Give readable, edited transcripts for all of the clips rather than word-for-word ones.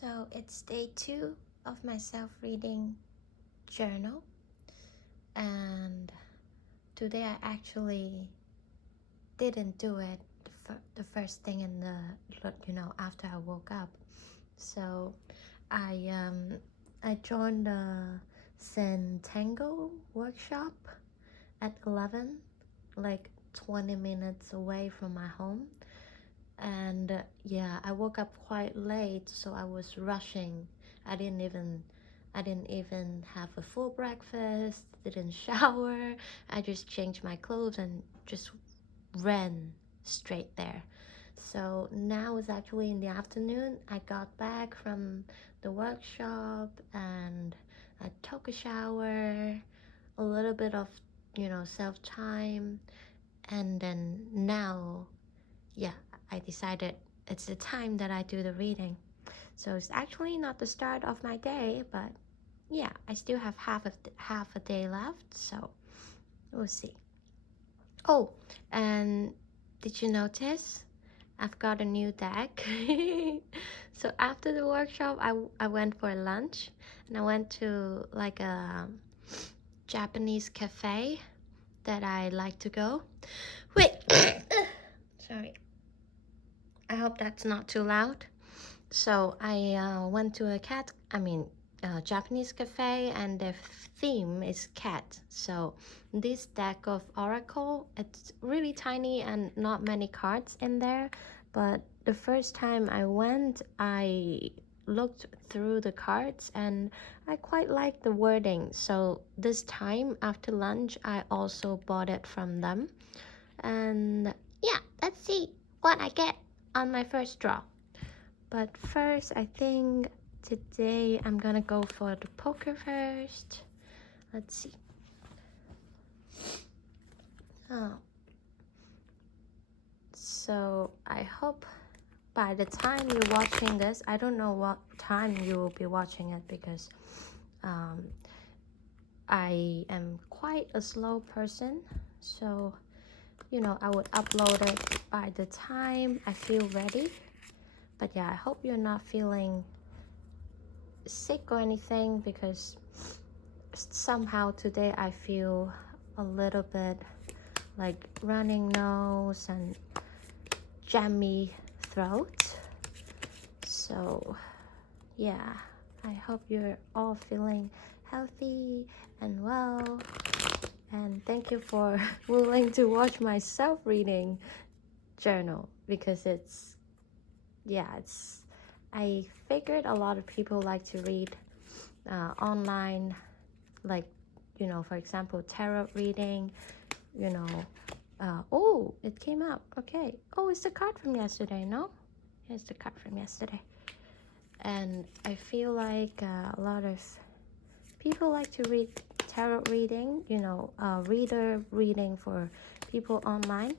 So it's day 2 of my self-reading journal, and today I actually didn't do it the first thing in the after I woke up. So I joined the Centengo workshop at 11, like 20 minutes away from my home. And yeah, I woke up quite late, so I was rushing. I didn't even have a full breakfast, didn't shower. I just changed my clothes and just ran straight there. So now it's actually in the afternoon. I got back from the workshop and I took a shower, a little bit of self time, and then now, yeah, I decided it's the time that I do the reading. So it's actually not the start of my day, but yeah, I still have half a day left, so we'll see. Oh, and did you notice I've got a new deck? So after the workshop, I went for lunch, and I went to like a Japanese cafe that I like to go. Wait, sorry. I hope that's not too loud. So I went to a Japanese cafe, and the theme is cat. So this deck of Oracle, it's really tiny and not many cards in there. But the first time I went, I looked through the cards and I quite liked the wording. So this time after lunch, I also bought it from them. And yeah, let's see what I get on my first draw. But first, I think today I'm gonna go for the poker first. Let's see. Oh. So I hope by the time you're watching this, I don't know what time you will be watching it, because I am quite a slow person. So, I would upload it by the time I feel ready. But yeah, I hope you're not feeling sick or anything, because somehow today I feel a little bit like running nose and jammy throat. So yeah, I hope you're all feeling healthy and well, and thank you for willing to watch my self-reading journal, because I figured a lot of people like to read online, like for example, tarot reading. Oh, it came out. Okay. Oh, it's the card from yesterday. No, it's the card from yesterday. And I feel like a lot of people like to read tarot reading, reader reading for people online.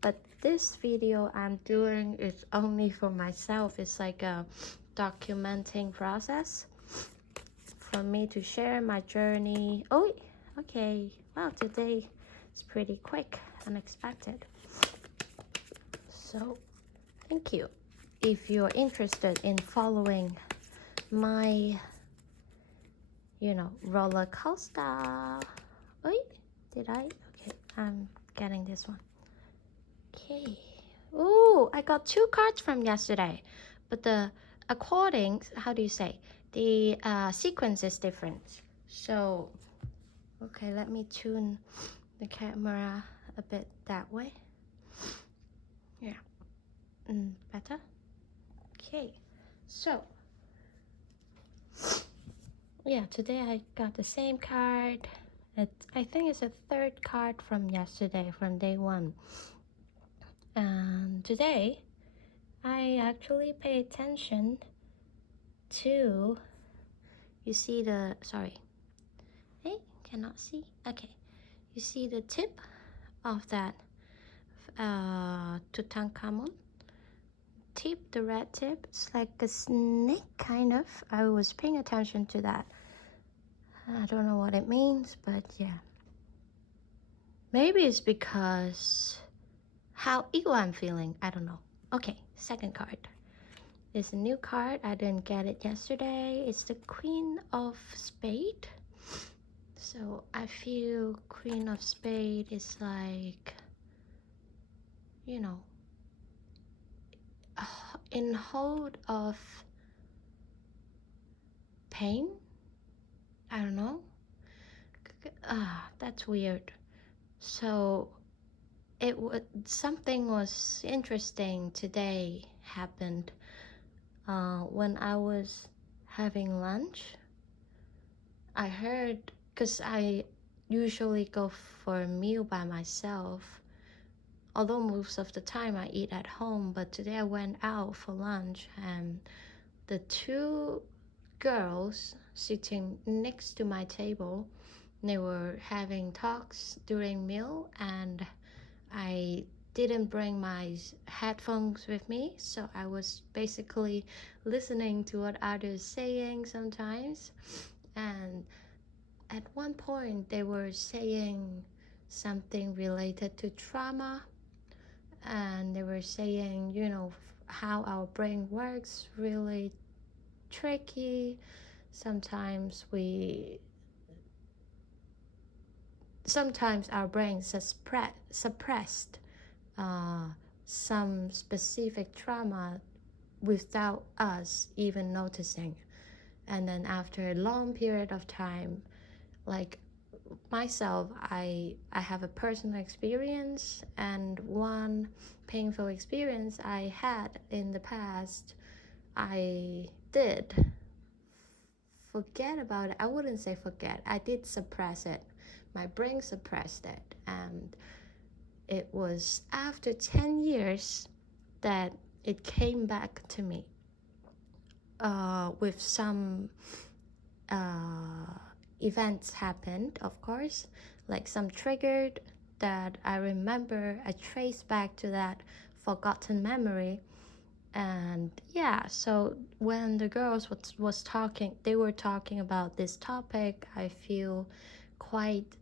But this video I'm doing is only for myself. It's like a documenting process for me to share my journey. Oh, okay. Wow, today is pretty quick, unexpected. So, thank you. If you're interested in following my, roller coaster. Wait, did I? Okay, I'm getting this one. Okay. Oh, I got 2 cards from yesterday, but the how do you say? The sequence is different. So, okay, let me tune the camera a bit that way. Yeah, better. Okay, so yeah, today I got the same card. I think it's a 3rd card from yesterday, from day 1. And today I actually pay attention to, you see the, sorry, hey, cannot see. Okay, you see the tip of that Tutankhamun tip, the red tip. It's like a snake, kind of. I was paying attention to that. I don't know what it means, but yeah, maybe it's because how ego I'm feeling. I don't know. Okay, 2nd card. There's a new card. I didn't get it yesterday. It's the Queen of Spade. So I feel Queen of Spade is like, you know, in hold of pain. I don't know. That's weird. So something was interesting today happened when I was having lunch. I heard, because I usually go for a meal by myself, although most of the time I eat at home, but today I went out for lunch and the two girls sitting next to my table, they were having talks during meal, and I didn't bring my headphones with me, so I was basically listening to what others saying sometimes. And at one point they were saying something related to trauma, and they were saying, how our brain works really tricky. Sometimes our brain suppressed some specific trauma without us even noticing. And then after a long period of time, like myself, I have a personal experience, and one painful experience I had in the past, I did forget about it. I wouldn't say forget. I did suppress it. My brain suppressed it. And it was after 10 years that it came back to me with some events happened, of course, like some triggered that I remember. I trace back to that forgotten memory. And yeah, so when the girls was talking, they were talking about this topic, I feel quite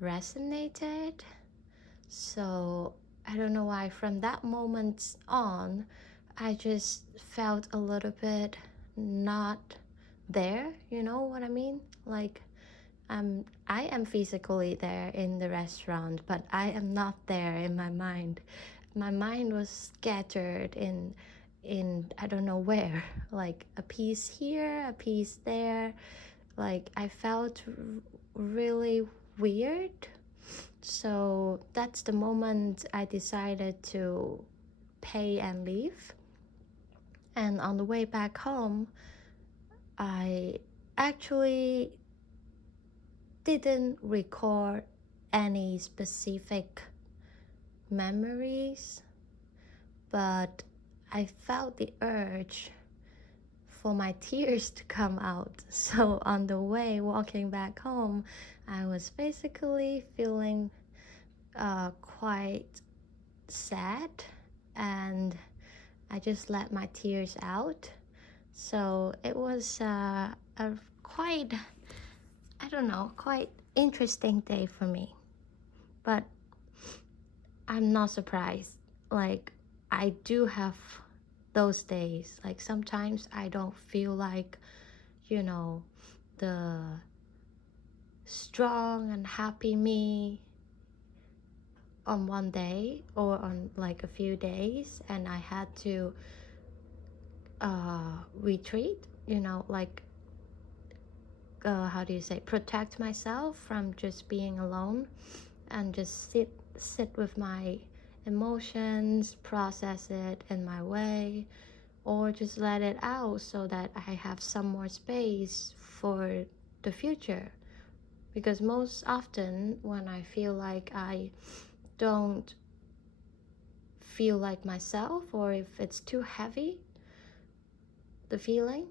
resonated. So I don't know why, from that moment on, I just felt a little bit not there, you know what I mean? Like I am physically there in the restaurant, but I am not there in my mind. My mind was scattered in I don't know where, like a piece here, a piece there. Like I felt really weird. So that's the moment I decided to pay and leave. And on the way back home, I actually didn't record any specific memories, but I felt the urge for my tears to come out. So on the way walking back home, I was basically feeling quite sad, and I just let my tears out. So it was a quite, I don't know, quite interesting day for me. But I'm not surprised. Like, I do have those days. Like, sometimes I don't feel like, the strong and happy me on one day or on like a few days, and I had to retreat, like how do you say, protect myself from just being alone and just sit with my emotions, process it in my way, or just let it out so that I have some more space for the future. Because most often when I feel like I don't feel like myself, or if it's too heavy, the feeling,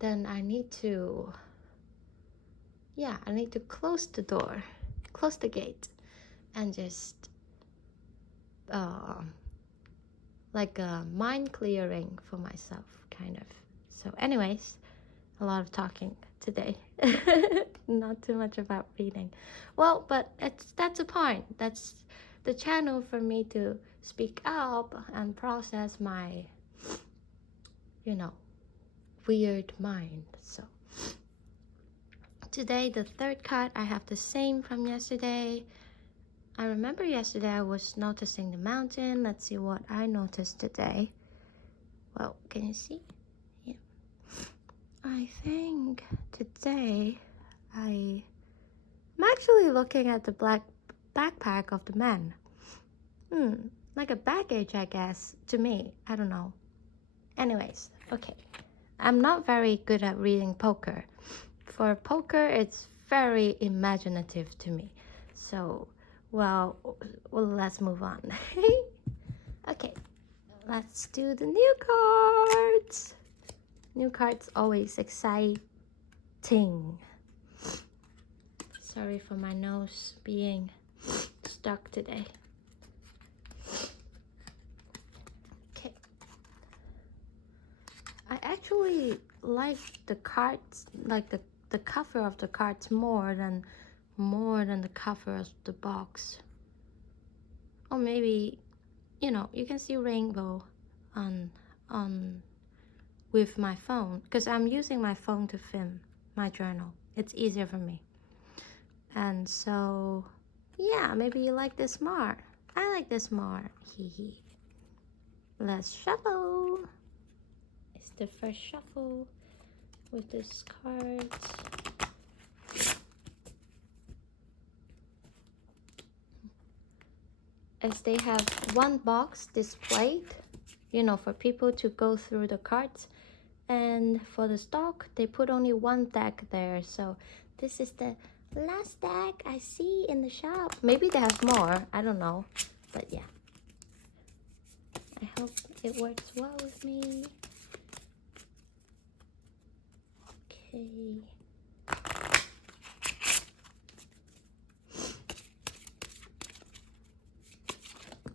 then I need to close the door, close the gate, and just like a mind clearing for myself, kind of. So anyways, a lot of talking today. Not too much about reading. Well, but that's a point. That's the channel for me to speak up and process my you know, weird mind. So today, the third card, I have the same from yesterday. I remember yesterday I was noticing the mountain. Let's see what I noticed today. Well, can you see? Yeah. I think today I'm actually looking at the black backpack of the man. Like a baggage, I guess, to me. I don't know. Anyways, okay. I'm not very good at reading poker. For poker, it's very imaginative to me. So, well, let's move on. Okay, let's do the new cards. New cards always exciting. Sorry for my nose being stuck today. Okay. I actually like the cards, like the cover of the cards more than the cover of the box. Or maybe, you know, you can see rainbow on with my phone, because I'm using my phone to film my journal. It's easier for me. And so, yeah, maybe you like this more. I like this more. Hee hee. Let's shuffle. It's the first shuffle with this cards. As they have one box displayed, you know, for people to go through the cards. And for the stock, they put only one deck there. So this is the last deck I see in the shop. Maybe they have more, I don't know. But yeah, I hope it works well with me. Okay.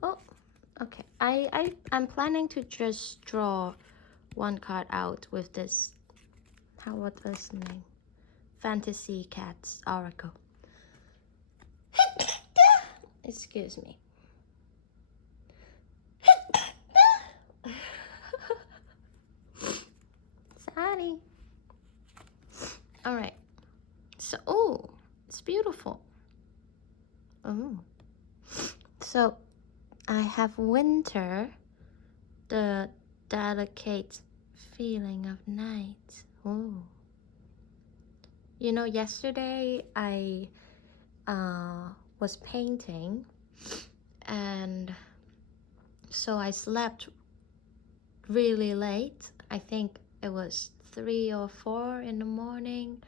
Oh, okay. I'm planning to just draw one card out with this. What was the name? Fantasy Cats Oracle. Excuse me. Sorry. All right. So, oh, it's beautiful. Oh. So, I have winter, the delicate feeling of night. Oh. You know, yesterday I was painting, and so I slept really late. I think it was 3 or 4 in the morning.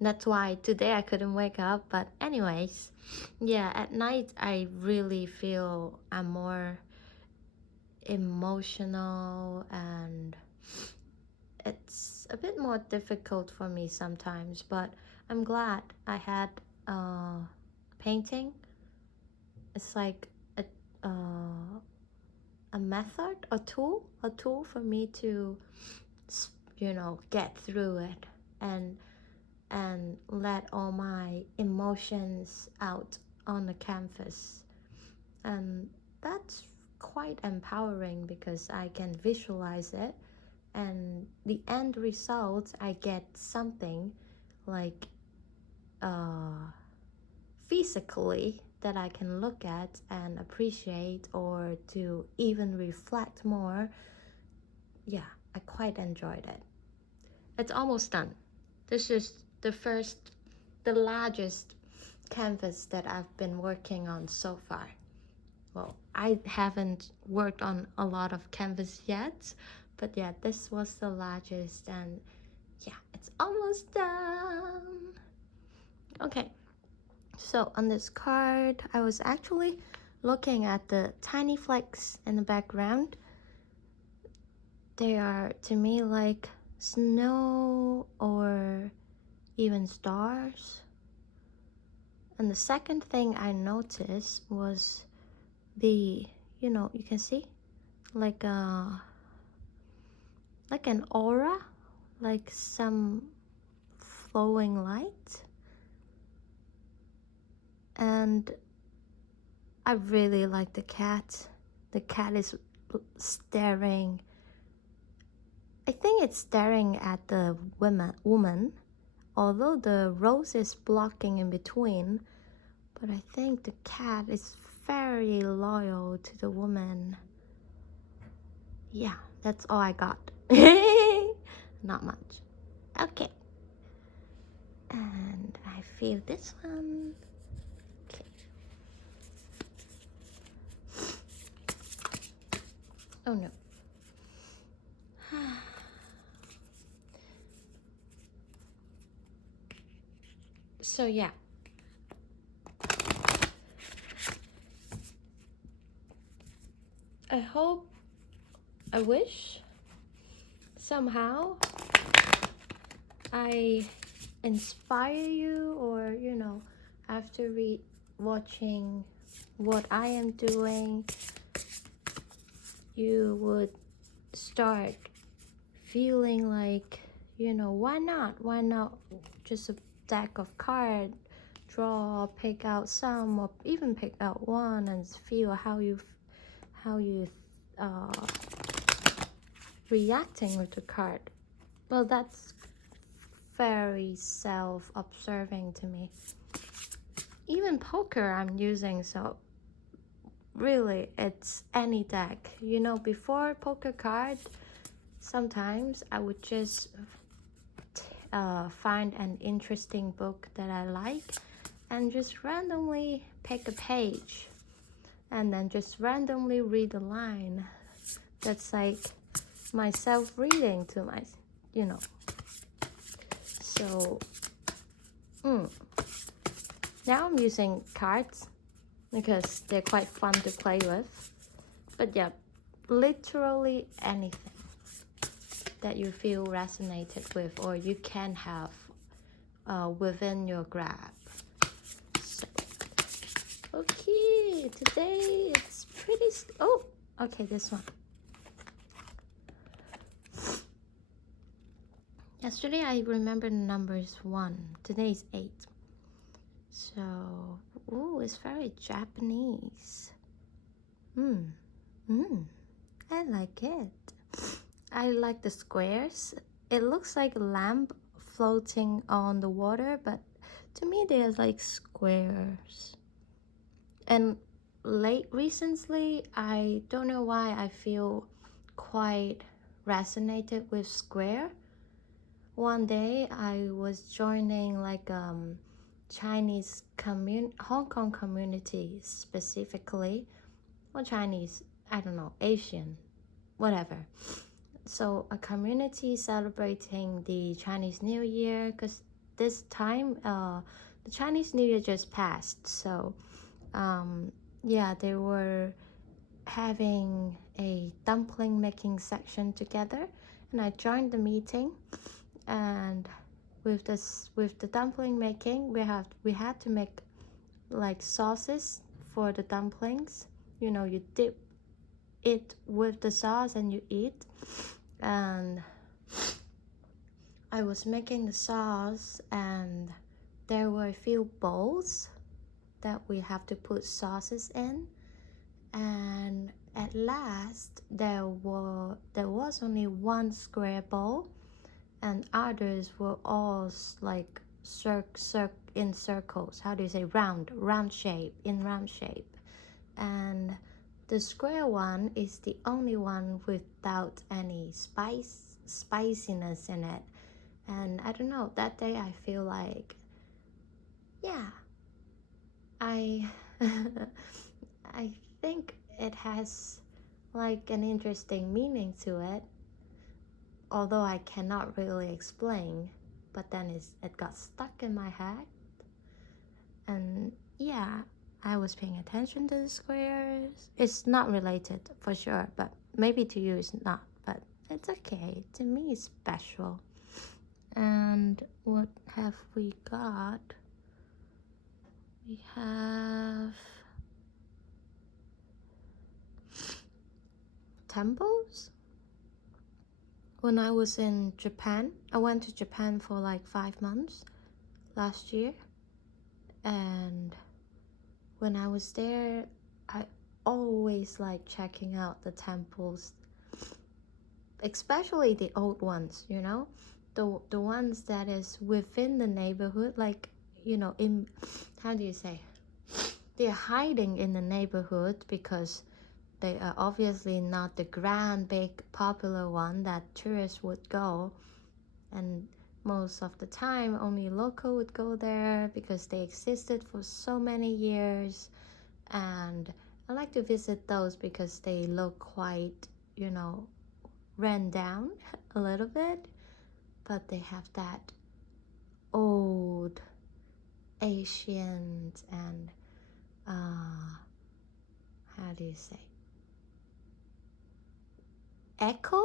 That's why today I couldn't wake up. But anyways, yeah, at night I really feel I'm more emotional, and it's a bit more difficult for me sometimes. But I'm glad I had painting. It's like a method, a tool for me to, you know, get through it and let all my emotions out on the canvas. And that's quite empowering because I can visualize it, and the end result, I get something like physically that I can look at and appreciate, or to even reflect more. Yeah, I quite enjoyed it. It's almost done. This is the largest canvas that I've been working on so far. Well, I haven't worked on a lot of canvas yet, but yeah, this was the largest, and yeah, it's almost done. Okay, so on this card, I was actually looking at the tiny flecks in the background. They are, to me, like snow or even stars. And the second thing I noticed was the, you know, you can see like an aura, like some flowing light. And I really like the cat. The cat is staring I think it's staring at the woman, although the rose is blocking in between. But I think the cat is very loyal to the woman. Yeah, that's all I got. Not much. Okay. And I feel this one. Okay. Oh no. So yeah. I wish somehow I inspire you, or after watching what I am doing, you would start feeling like, why not just a deck of cards, draw, pick out some, or even pick out one and feel how you uh, reacting with the card. Well, that's very self-observing to me. Even poker I'm using, so really it's any deck. Before poker card, sometimes I would just find an interesting book that I like and just randomly pick a page and then just randomly read a line. That's like my self-reading to my, So, now I'm using cards because they're quite fun to play with. But yeah, literally anything that you feel resonated with or you can have within your grab. So, okay, today it's pretty... Oh, okay, this one. Yesterday I remember the numbers 1. Today is 8. So, it's very Japanese. I like it. I like the squares. It looks like a lamp floating on the water, but to me they're like squares. And recently, I don't know why I feel quite resonated with square. One day I was joining like Chinese Hong Kong community specifically, or Chinese, I don't know, Asian, whatever. So a community celebrating the Chinese New Year, because this time the Chinese New Year just passed. So yeah, they were having a dumpling making section together, and I joined the meeting. And with the dumpling making, we had to make like sauces for the dumplings. You dip it with the sauce and you eat. And I was making the sauce, and there were a few bowls that we have to put sauces in. And at last there was only one square bowl, and others were all like in circles. How do you say? Round shape. And the square one is the only one without any spiciness in it. And I don't know, that day I feel like, yeah, I I think it has like an interesting meaning to it, although I cannot really explain. But then it got stuck in my head. And yeah, I was paying attention to the squares. It's not related for sure, but maybe to you it's not, but it's okay. To me it's special. And what have we got? We have temples. When I was in Japan, I went to Japan for like 5 months last year. And when I was there, I always like checking out the temples especially the old ones, you know, the ones that is within the neighborhood, like, you know, in, how do you say, they're hiding in the neighborhood because they are obviously not the grand big popular one that tourists would go, and most of the time only local would go there because they existed for so many years. And I like to visit those because they look quite, you know, ran down a little bit, but they have that old Asian and how do you say, echo?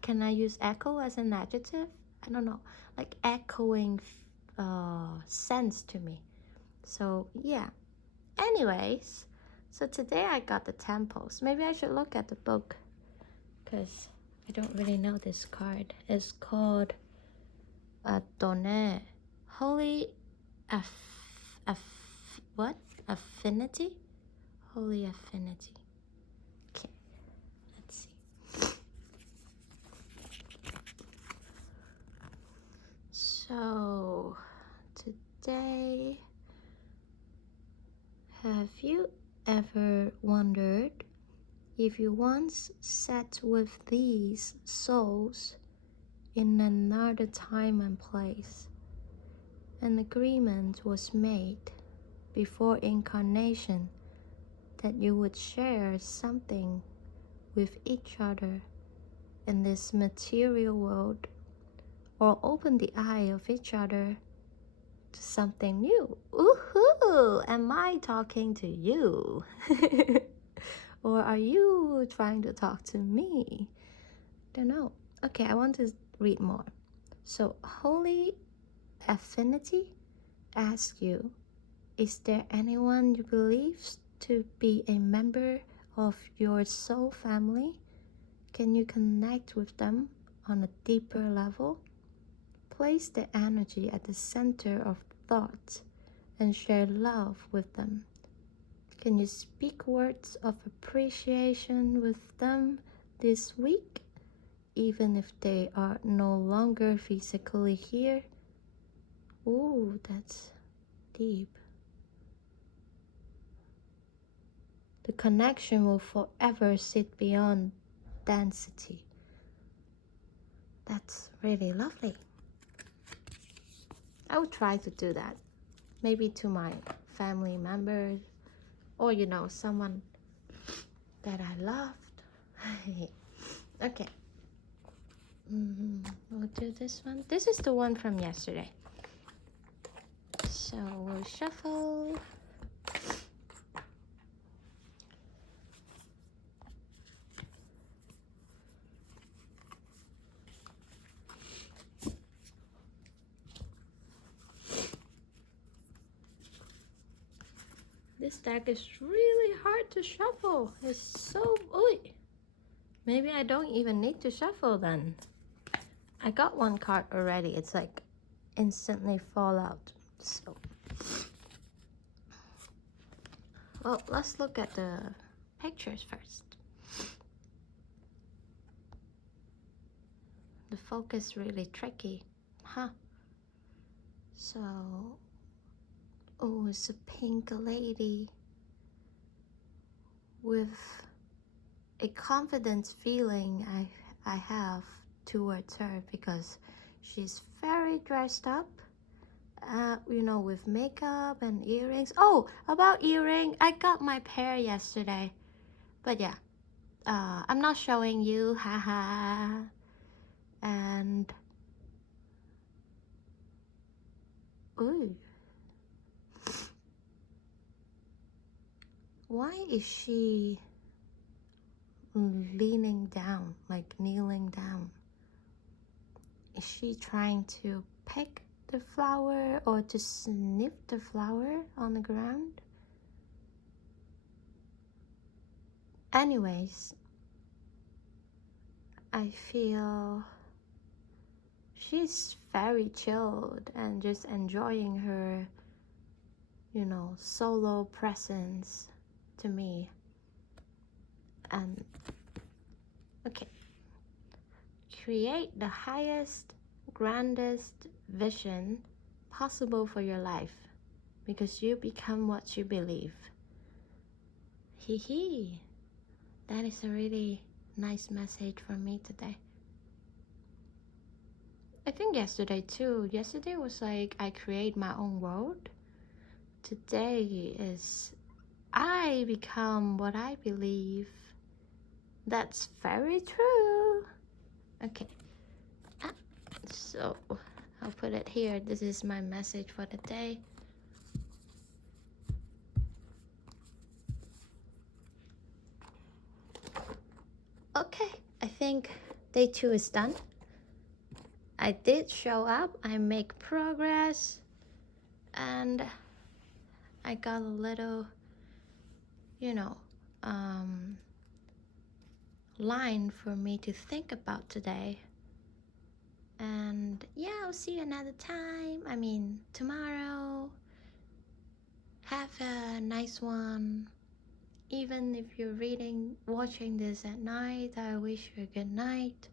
Can I use echo as an adjective? I don't know, like echoing sense to me. So yeah, anyways, so today I got the temples. Maybe I should look at the book because I don't really know this card. It's called Done Holy what? Affinity? Holy Affinity. Okay, let's see. So today, have you ever wondered if you once sat with these souls in another time and place, an agreement was made before incarnation that you would share something with each other in this material world, or open the eye of each other to something new? Woohoo! Am I talking to you? Or are you trying to talk to me? Don't know. Okay, I want to read more. So, Holy Affinity asks you, is there anyone you believe to be a member of your soul family? Can you connect with them on a deeper level? Place the energy at the center of thought and share love with them. Can you speak words of appreciation with them this week, even if they are no longer physically here? Ooh, that's deep. The connection will forever sit beyond density. That's really lovely. I would try to do that. Maybe to my family members, or you know, someone that I loved. Okay. We'll do this one. This is the one from yesterday. So we'll shuffle. This deck is really hard to shuffle. It's so... Oy. Maybe I don't even need to shuffle then. I got one card already. It's like instantly fall out. So, well, let's look at the pictures first. The focus really tricky, huh? So, oh, it's a pink lady with a confident feeling I have towards her because she's very dressed up, you know, with makeup and earrings. Oh, about earring, I got my pair yesterday, but yeah, I'm not showing you, haha. And ooh, why is she leaning down, like kneeling down? Is she trying to pick the flower or to sniff the flower on the ground? Anyways, I feel she's very chilled and just enjoying her, you know, solo presence to me. And okay, create the highest, grandest vision possible for your life, because you become what you believe. Hee hee. That is a really nice message for me today. I think yesterday too. Yesterday was like I create my own world. Today is I become what I believe. That's very true. Okay. So I'll put it here. This is my message for the day. Okay, I think day 2 is done. I did show up, I make progress, and I got a little, line for me to think about today. And yeah, I'll see you another time. Tomorrow. Have a nice one. Even if you're watching this at night, I wish you a good night.